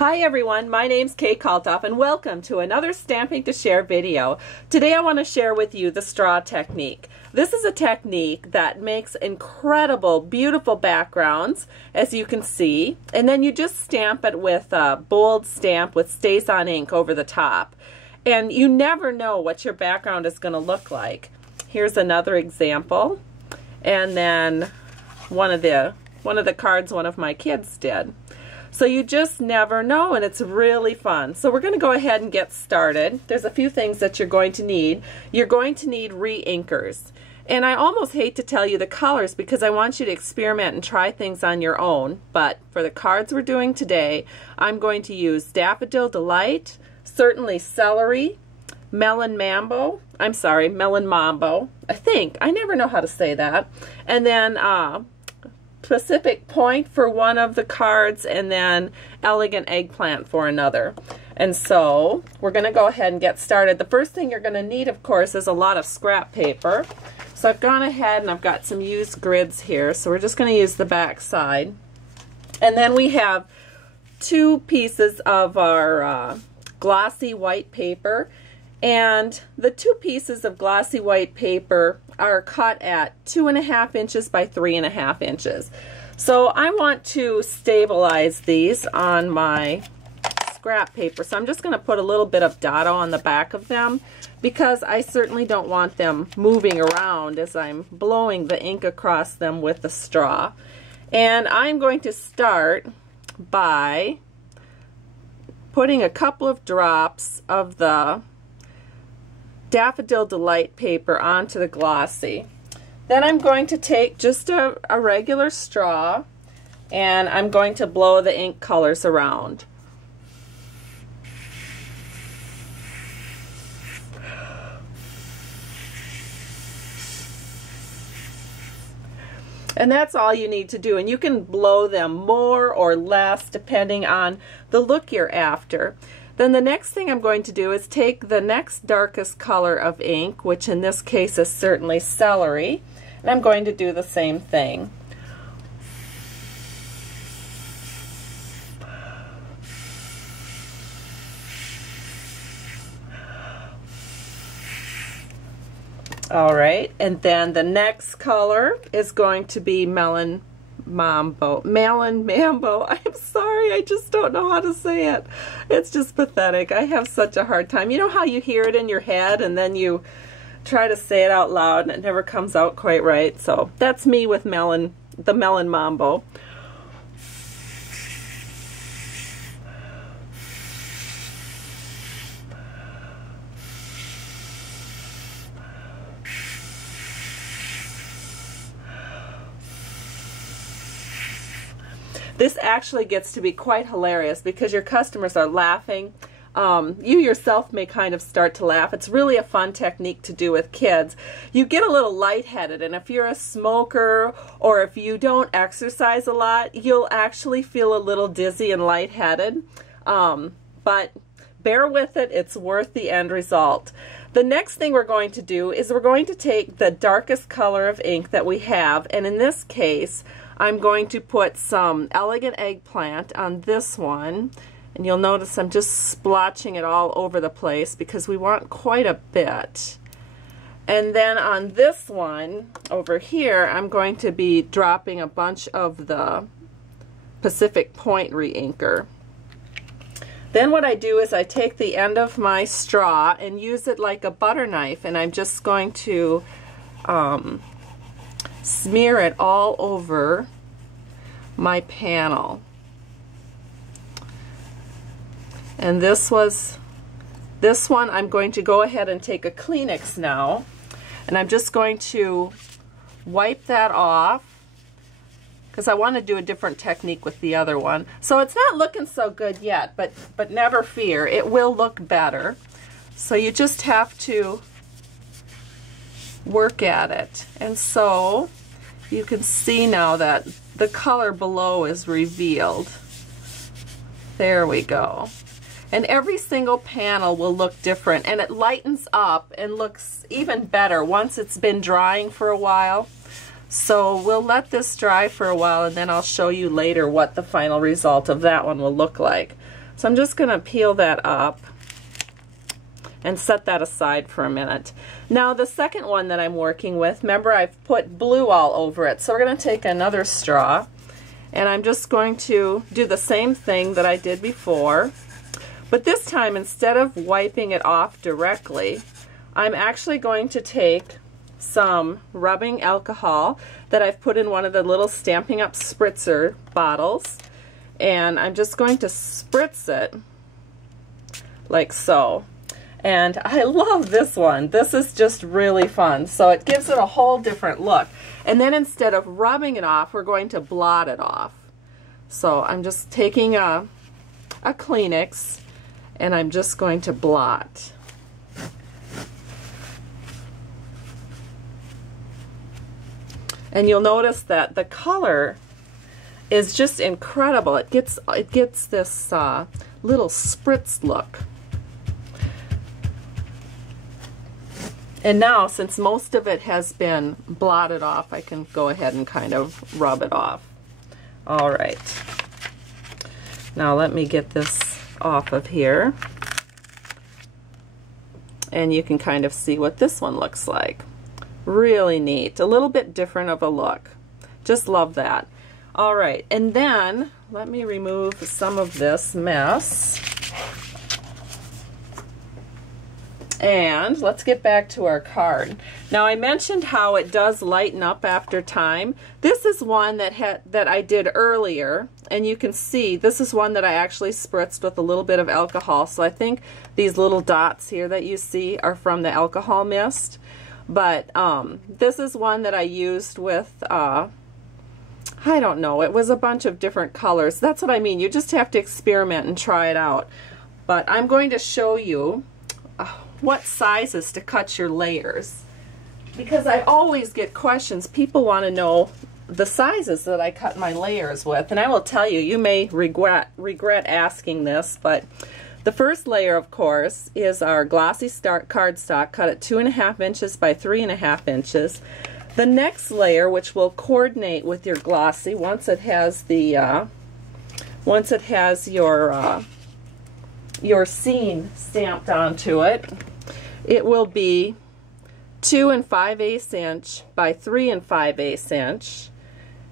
Hi everyone, my name's Kay Kalthoff and welcome to another Stamping to Share video. Today I want to share with you the straw technique. This is a technique that makes incredible, beautiful backgrounds, as you can see, and then you just stamp it with a bold stamp with Stays On ink over the top. And you never know what your background is going to look like. Here's another example, and then one of the cards one of my kids did. So you just never know, and it's really fun. So we're going to go ahead and get started. There's a few things that you're going to need. You're going to need reinkers. And I almost hate to tell you the colors because I want you to experiment and try things on your own. But for the cards we're doing today, I'm going to use Daffodil Delight, certainly Celery, Melon Mambo, I think. I never know how to say that. And then Pacific Point for one of the cards, and then Elegant Eggplant for another. And so we're going to go ahead and get started. The first thing you're going to need, of course, is a lot of scrap paper. So I've gone ahead and I've got some used grids here. So we're just going to use the back side. And then we have two pieces of our glossy white paper. And the two pieces of glossy white paper are cut at 2.5 inches by 3.5 inches. So I want to stabilize these on my scrap paper. So I'm just going to put a little bit of dado on the back of them because I certainly don't want them moving around as I'm blowing the ink across them with the straw. And I'm going to start by putting a couple of drops of the Daffodil Delight paper onto the glossy. Then I'm going to take just a regular straw and I'm going to blow the ink colors around. And that's all you need to do, and you can blow them more or less depending on the look you're after. Then the next thing I'm going to do is take the next darkest color of ink, which in this case is certainly Celery, and I'm going to do the same thing. All right, and then the next color is going to be Melon Mambo. I'm sorry, I just don't know how to say it. It's just pathetic. I have such a hard time. You know how you hear it in your head and then you try to say it out loud and it never comes out quite right? So that's me with the Melon Mambo. This actually gets to be quite hilarious because your customers are laughing. You yourself may kind of start to laugh. It's really a fun technique to do with kids. You get a little lightheaded, and if you're a smoker or if you don't exercise a lot, you'll actually feel a little dizzy and lightheaded. But bear with it, it's worth the end result. The next thing we're going to do is we're going to take the darkest color of ink that we have, and in this case, I'm going to put some Elegant Eggplant on this one, and you'll notice I'm just splotching it all over the place because we want quite a bit. And then on this one over here, I'm going to be dropping a bunch of the Pacific Point reinker. Then what I do is I take the end of my straw and use it like a butter knife, and I'm just going to smear it all over my panel. And this one I'm going to go ahead and take a Kleenex now, and I'm just going to wipe that off because I want to do a different technique with the other one. So it's not looking so good yet, but never fear, it will look better. So you just have to work at it. And so you can see now that the color below is revealed. There we go. And every single panel will look different, and it lightens up and looks even better once it's been drying for a while. So we'll let this dry for a while, and then I'll show you later what the final result of that one will look like. So I'm just going to peel that up and set that aside for a minute. Now the second one that I'm working with, remember I've put blue all over it. So we're going to take another straw and I'm just going to do the same thing that I did before. But this time, instead of wiping it off directly, I'm actually going to take some rubbing alcohol that I've put in one of the little Stampin' Up! Spritzer bottles, and I'm just going to spritz it like so. And I love this one. This is just really fun. So it gives it a whole different look. And then instead of rubbing it off, we're going to blot it off. So I'm just taking a Kleenex and I'm just going to blot. And you'll notice that the color is just incredible. It gets this little spritz look. And now, since most of it has been blotted off, I can go ahead and kind of rub it off. All right. Now let me get this off of here. And you can kind of see what this one looks like. Really neat. A little bit different of a look. Just love that. All right. And then, let me remove some of this mess. And let's get back to our card. Now I mentioned how it does lighten up after time. This is one that I did earlier, and you can see this is one that I actually spritzed with a little bit of alcohol. So I think these little dots here that you see are from the alcohol mist. But this is one that I used with, I don't know, it was a bunch of different colors. That's what I mean. You just have to experiment and try it out. But I'm going to show you what sizes to cut your layers, because I always get questions. People want to know the sizes that I cut my layers with, and I will tell you, you may regret asking this, but the first layer, of course, is our glossy cardstock cut at 2.5 inches by 3.5 inches. The next layer, which will coordinate with your glossy once it has the your scene stamped onto it, it will be 2 5/8 inch by 3 5/8 inch.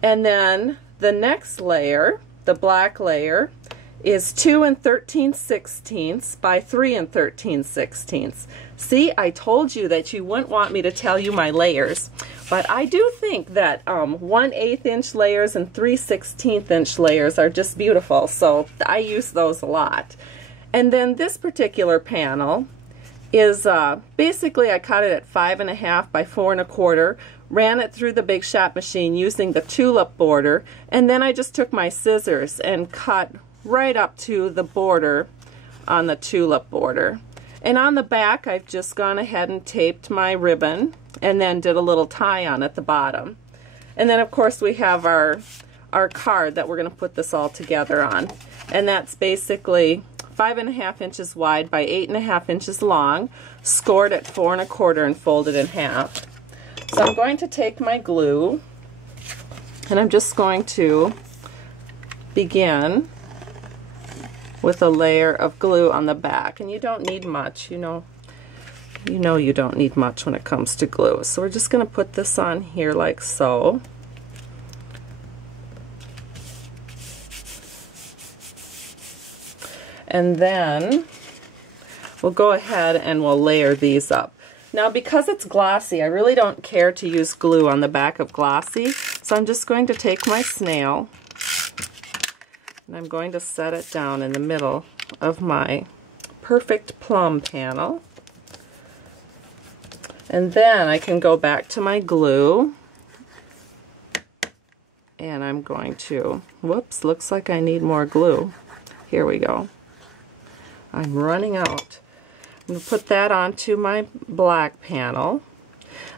And then the next layer, the black layer, is 2 13/16 by 3 13/16. See, I told you that you wouldn't want me to tell you my layers, but I do think that 1/8 inch layers and 3/16 inch layers are just beautiful, so I use those a lot. And then this particular panel is basically I cut it at 5.5 by 4 1/4, ran it through the Big Shot machine using the tulip border, and then I just took my scissors and cut right up to the border on the tulip border. And on the back, I've just gone ahead and taped my ribbon and then did a little tie on at the bottom. And then of course we have our card that we're going to put this all together on. And that's basically 5.5 inches wide by 8.5 inches long, scored at 4 1/4 and folded in half. So I'm going to take my glue and I'm just going to begin with a layer of glue on the back. And you don't need much, you know you don't need much when it comes to glue. So we're just going to put this on here like so. And then we'll go ahead and we'll layer these up. Now because it's glossy, I really don't care to use glue on the back of glossy, so I'm just going to take my snail and I'm going to set it down in the middle of my perfect plum panel. And then I can go back to my glue and I'm going to, whoops, looks like I need more glue. Here we go. I'm running out. I'm going to put that onto my black panel.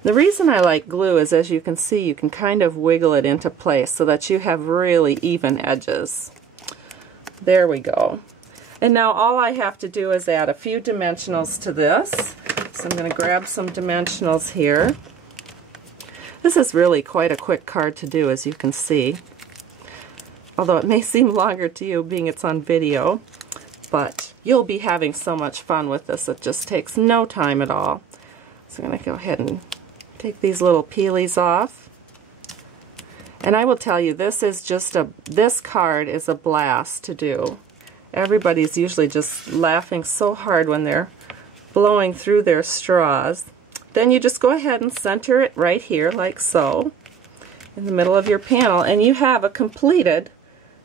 The reason I like glue is, as you can see, you can kind of wiggle it into place so that you have really even edges. There we go. And now all I have to do is add a few dimensionals to this. So I'm going to grab some dimensionals here. This is really quite a quick card to do, as you can see. Although it may seem longer to you being it's on video. but you'll be having so much fun with this. It just takes no time at all. So I'm going to go ahead and take these little peelies off. And I will tell you, this card is a blast to do. Everybody's usually just laughing so hard when they're blowing through their straws. Then you just go ahead and center it right here, like so, in the middle of your panel, and you have a completed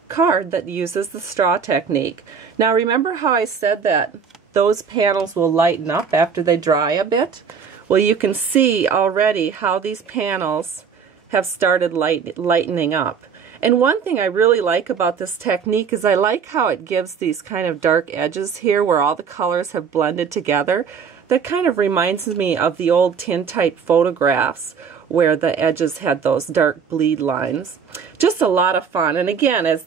card that uses the straw technique. Now remember how I said that those panels will lighten up after they dry a bit? Well, you can see already how these panels have started lightening up. And one thing I really like about this technique is I like how it gives these kind of dark edges here where all the colors have blended together. That kind of reminds me of the old tintype photographs where the edges had those dark bleed lines. Just a lot of fun. And again, as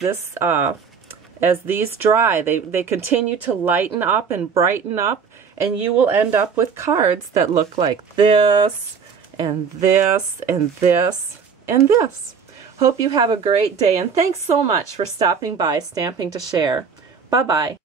these dry, they continue to lighten up and brighten up, and you will end up with cards that look like this, and this, and this, and this. Hope you have a great day, and thanks so much for stopping by Stamping to Share. Bye-bye.